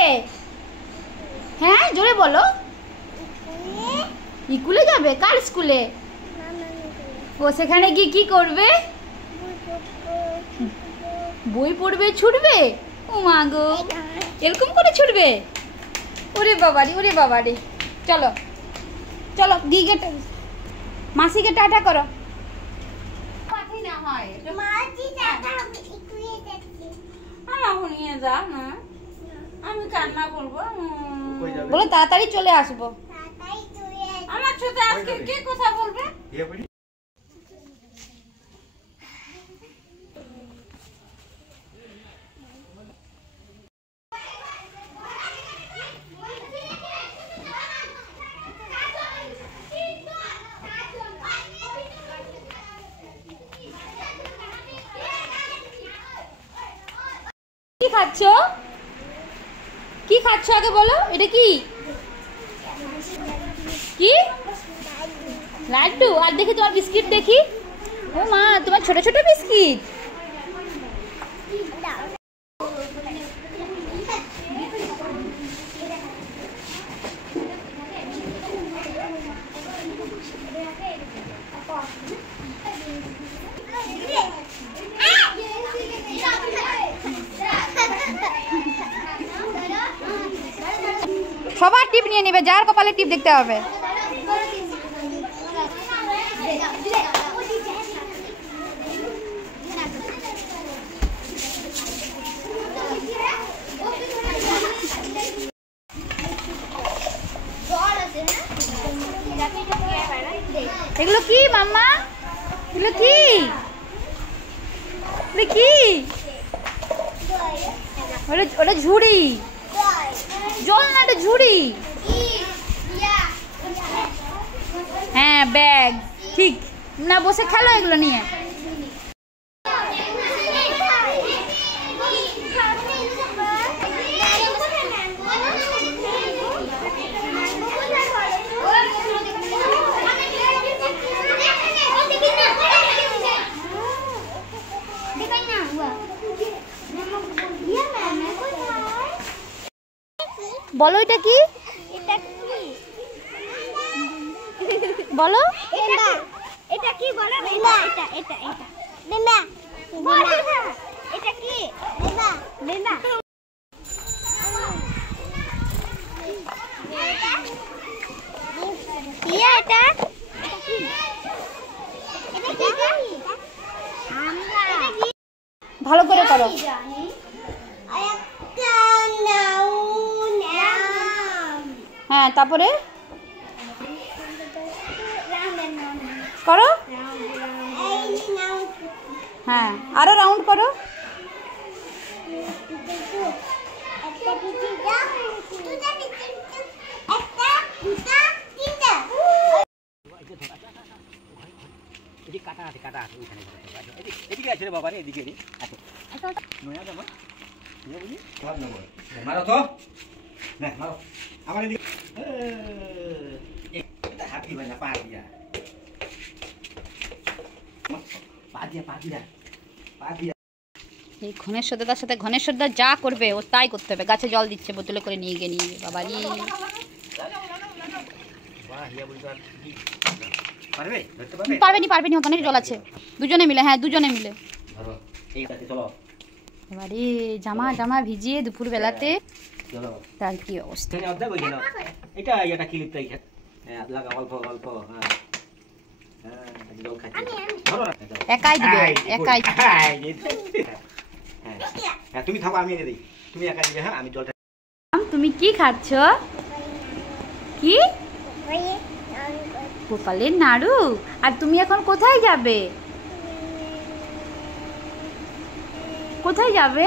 যাবে? হ্যাঁ জোরে বলো। স্কুলে যাবে? কার স্কুলে? ও সেখানে গিয়ে কি করবে? বই পড়বে, ছুটবে? ও মা গো, এরকম করে ছুটবে? ওরে বাবারে, ওরে বাবারে। চলো চলো দিকে, মাসিকে টাটা করো। আমি কান্না করবো, বলো তাড়াতাড়ি চলে আসবো। আমার সাথে আজকে কে কথা বলবে? কি খাচ্ছ? কি খাচ্ছ আগে বলো, এটা কি? কি লাড্ডু? আর দেখি তোমার বিস্কিট দেখি। ও মা, তোমার ছোট ছোট বিস্কিট। সবার টিপ নিয়ে নেবে, যার কপালে টিপ দেখতে হবে। এগুলো কি মাম্মা? এগুলো কি? কি ওটা ঝুড়ি? জল না, এটা ঝুড়ি। হ্যাঁ ব্যাগ, ঠিক না, বসে খেলো এগুলো নিয়ে। বলো এটা কি? বলো এটা কি? বলো এটা এটা এটা এটা বেম্বা বলো এটা কি? বেম্বা বেম্বা কি এটা? এটা কি? আমরা ভালো করে করো। হ্যাঁ তারপরে করো। হ্যাঁ আরো রাউন্ড করো। মারো তো, মারো আমার এদিকে। হাতি ভাই না, পা দিয়া পা দিয়া পা দিয়া পা দিয়া। এই ঘনেশ্বরদার সাথে ঘনেশ্বরদা যা করবে ও তাই করতে হবে। গাছে জল দিচ্ছে বোতলে করে নিয়ে গিয়ে বাবারি। পারবেনি পারবেনি, ওখানে জল আছে। দুজনে মিলে, হ্যাঁ দুজনে মিলে। বাবারি জামা জামা ভিজিয়ে দুপুর বেলাতে তার কি অবস্থা। এটা এটা ক্লিপ তাই লাগা অল্প অল্প। একাই দিবে, একাই। হ্যাঁ তুমি থাকো, আমি এনে দিই। তুমি একা দিবে। হ্যাঁ আমি জলটা। তুমি কি খাচ্ছ? কি? গোপালের নাড়ু। আর তুমি এখন কোথায় যাবে? কোথায় যাবে?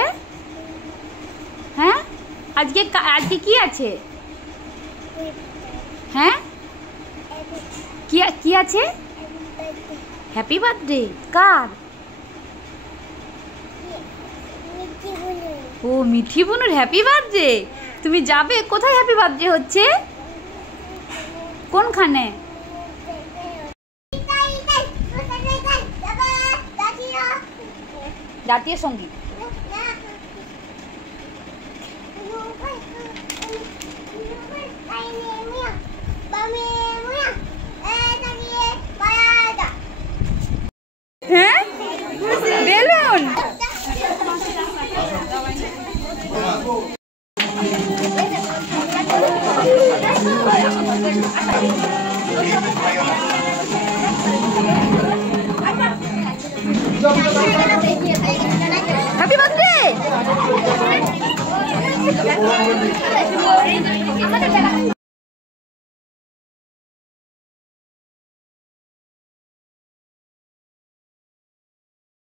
হ্যাঁ আজকে আজকে কি আছে? হ্যাঁ কি কি আছে? হ্যাপি বার্থডে কার? ও মিঠি বুনুর হ্যাপি বার্থডে। তুমি যাবে? কোথায় হ্যাপি বার্থডে হচ্ছে? কোনখানে? জাতীয় সঙ্গীত। Happy birthday.